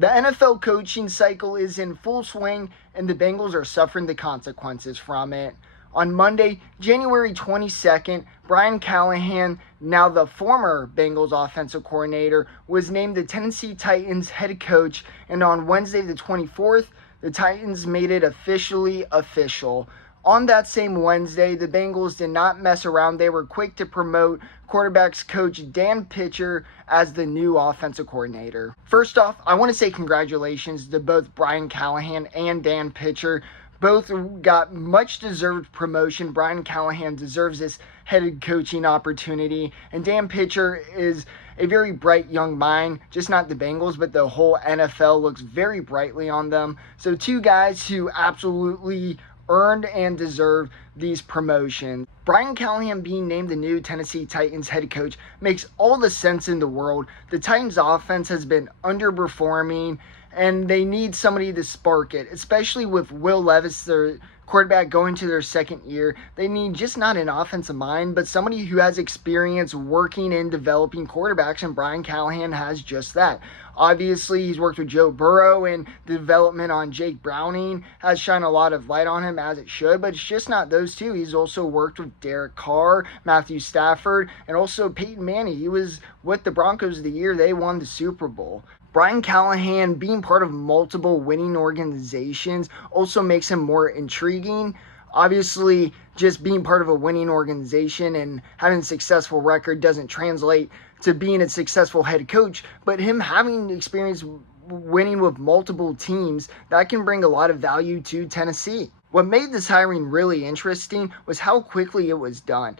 The NFL coaching cycle is in full swing, and the Bengals are suffering the consequences from it. On Monday, January 22nd, Brian Callahan, now the former Bengals offensive coordinator, was named the Tennessee Titans head coach, and on Wednesday the 24th, the Titans made it officially official. On that same Wednesday, the Bengals did not mess around. They were quick to promote quarterbacks coach Dan Pitcher as the new offensive coordinator. First off, I want to say congratulations to both Brian Callahan and Dan Pitcher. Both got much deserved promotion. Brian Callahan deserves this head coaching opportunity, and Dan Pitcher is a very bright young mind. Just not the Bengals, but the whole NFL looks very brightly on them. So two guys who absolutely earned and deserved these promotions. Brian Callahan being named the new Tennessee Titans head coach makes all the sense in the world. The Titans offense has been underperforming, and they need somebody to spark it, especially with Will Levis, their quarterback, going to their second year. They need just not an offensive mind, but somebody who has experience working and developing quarterbacks, and Brian Callahan has just that. Obviously, he's worked with Joe Burrow, and the development on Jake Browning has shined a lot of light on him, as it should, but it's just not those two. He's also worked with Derek Carr, Matthew Stafford, and also Peyton Manning. He was with the Broncos the year they won the Super Bowl. Brian Callahan being part of multiple winning organizations also makes him more intriguing. Obviously, just being part of a winning organization and having a successful record doesn't translate to being a successful head coach, but him having experience winning with multiple teams, that can bring a lot of value to Tennessee. What made this hiring really interesting was how quickly it was done.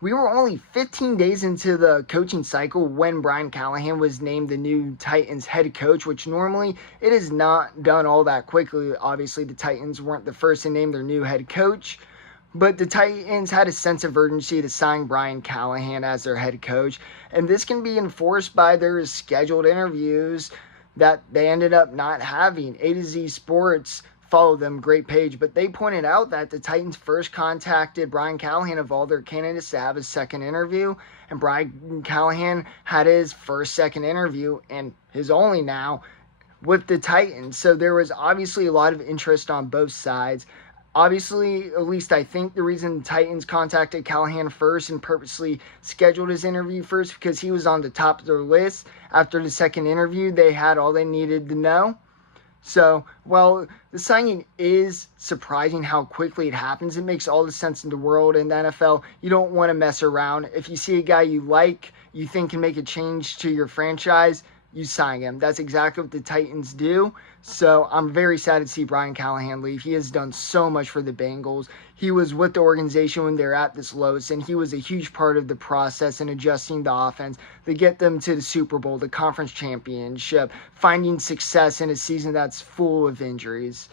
We were only 15 days into the coaching cycle when Brian Callahan was named the new Titans head coach, which normally it is not done all that quickly. Obviously, the Titans weren't the first to name their new head coach, but the Titans had a sense of urgency to sign Brian Callahan as their head coach, and this can be enforced by their scheduled interviews that they ended up not having. A to Z Sports follow them, great page, but they pointed out that the Titans first contacted Brian Callahan of all their candidates to have his second interview, and Brian Callahan had his second interview, and his only now with the Titans. So there was obviously a lot of interest on both sides. Obviously, at least I think the reason the Titans contacted Callahan first and purposely scheduled his interview first because he was on the top of their list. After the second interview, they had all they needed to know. So, while the signing is surprising how quickly it happens, it makes all the sense in the world. In the NFL, you don't want to mess around. If you see a guy you like, you think can make a change to your franchise, you sign him. That's exactly what the Titans do. So I'm very sad to see Brian Callahan leave. He has done so much for the Bengals. He was with the organization when they're at this lowest, and he was a huge part of the process in adjusting the offense to get them to the Super Bowl, the conference championship, finding success in a season that's full of injuries.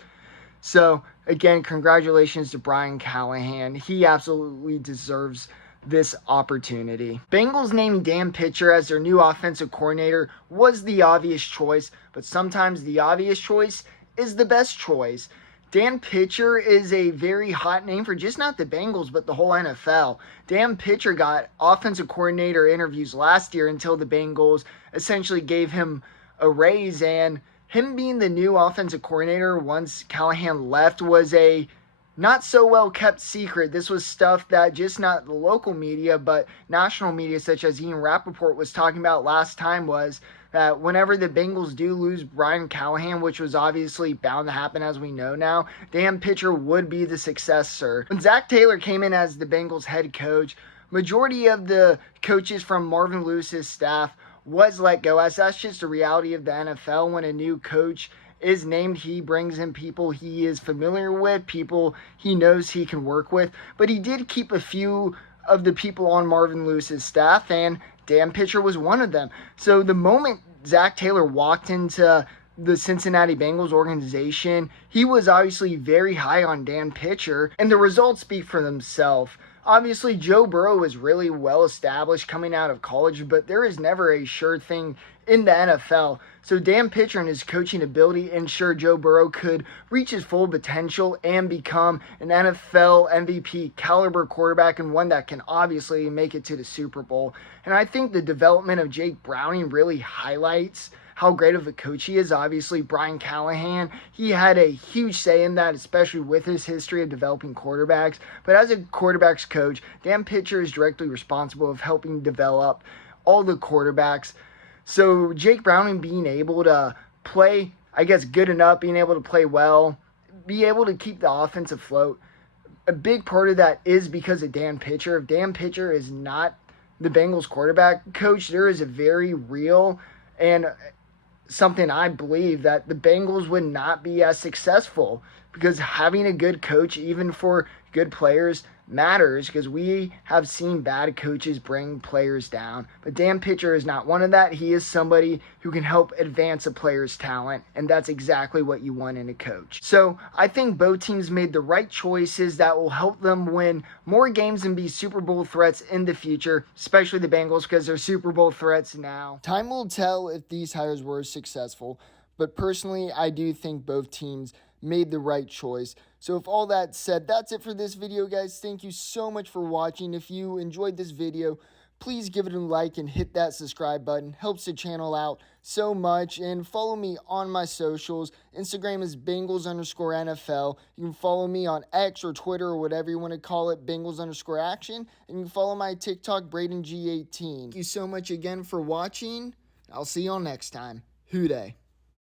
So, again, congratulations to Brian Callahan. He absolutely deserves this opportunity. Bengals naming Dan Pitcher as their new offensive coordinator was the obvious choice, but sometimes the obvious choice is the best choice. Dan Pitcher is a very hot name for just not the Bengals, but the whole NFL. Dan Pitcher got offensive coordinator interviews last year until the Bengals essentially gave him a raise, and him being the new offensive coordinator once Callahan left was a not so well kept secret. This was stuff that just not the local media, but national media such as Ian Rappaport was talking about last time, was that whenever the Bengals do lose Brian Callahan, which was obviously bound to happen as we know now, Dan Pitcher would be the successor. When Zach Taylor came in as the Bengals head coach, majority of the coaches from Marvin Lewis's staff was let go, as that's just the reality of the NFL. When a new coach is named, he brings in people he is familiar with, people he knows he can work with, but he did keep a few of the people on Marvin Lewis's staff, and Dan Pitcher was one of them. So the moment Zach Taylor walked into the Cincinnati Bengals organization, he was obviously very high on Dan Pitcher, and the results speak for themselves. Obviously, Joe Burrow is really well established coming out of college, but there is never a sure thing in the NFL. So Dan Pitcher and his coaching ability ensured Joe Burrow could reach his full potential and become an NFL MVP caliber quarterback, and one that can obviously make it to the Super Bowl. And I think the development of Jake Browning really highlights how great of a coach he is. Obviously, Brian Callahan, he had a huge say in that, especially with his history of developing quarterbacks. But as a quarterbacks coach, Dan Pitcher is directly responsible of helping develop all the quarterbacks. So Jake Browning being able to play, I guess, good enough, being able to play well, be able to keep the offense afloat, a big part of that is because of Dan Pitcher. If Dan Pitcher is not the Bengals quarterback coach, there is a very real and something I believe that the Bengals would not be as successful, because having a good coach, even for good players, matters, because we have seen bad coaches bring players down. But Dan Pitcher is not one of that. He is somebody who can help advance a player's talent, and that's exactly what you want in a coach. So I think both teams made the right choices that will help them win more games and be Super Bowl threats in the future, especially the Bengals, because they're Super Bowl threats now. Time will tell if these hires were successful, but personally, I do think both teams made the right choice. So if all that said, that's it for this video, guys. Thank you so much for watching. If you enjoyed this video, please give it a like and hit that subscribe button. Helps the channel out so much. And follow me on my socials. Instagram is Bengals_NFL. You can follow me on X or Twitter or whatever you want to call it, Bengals_action. And you can follow my TikTok, BradenG18. Thank you so much again for watching. I'll see you all next time. Hoo day.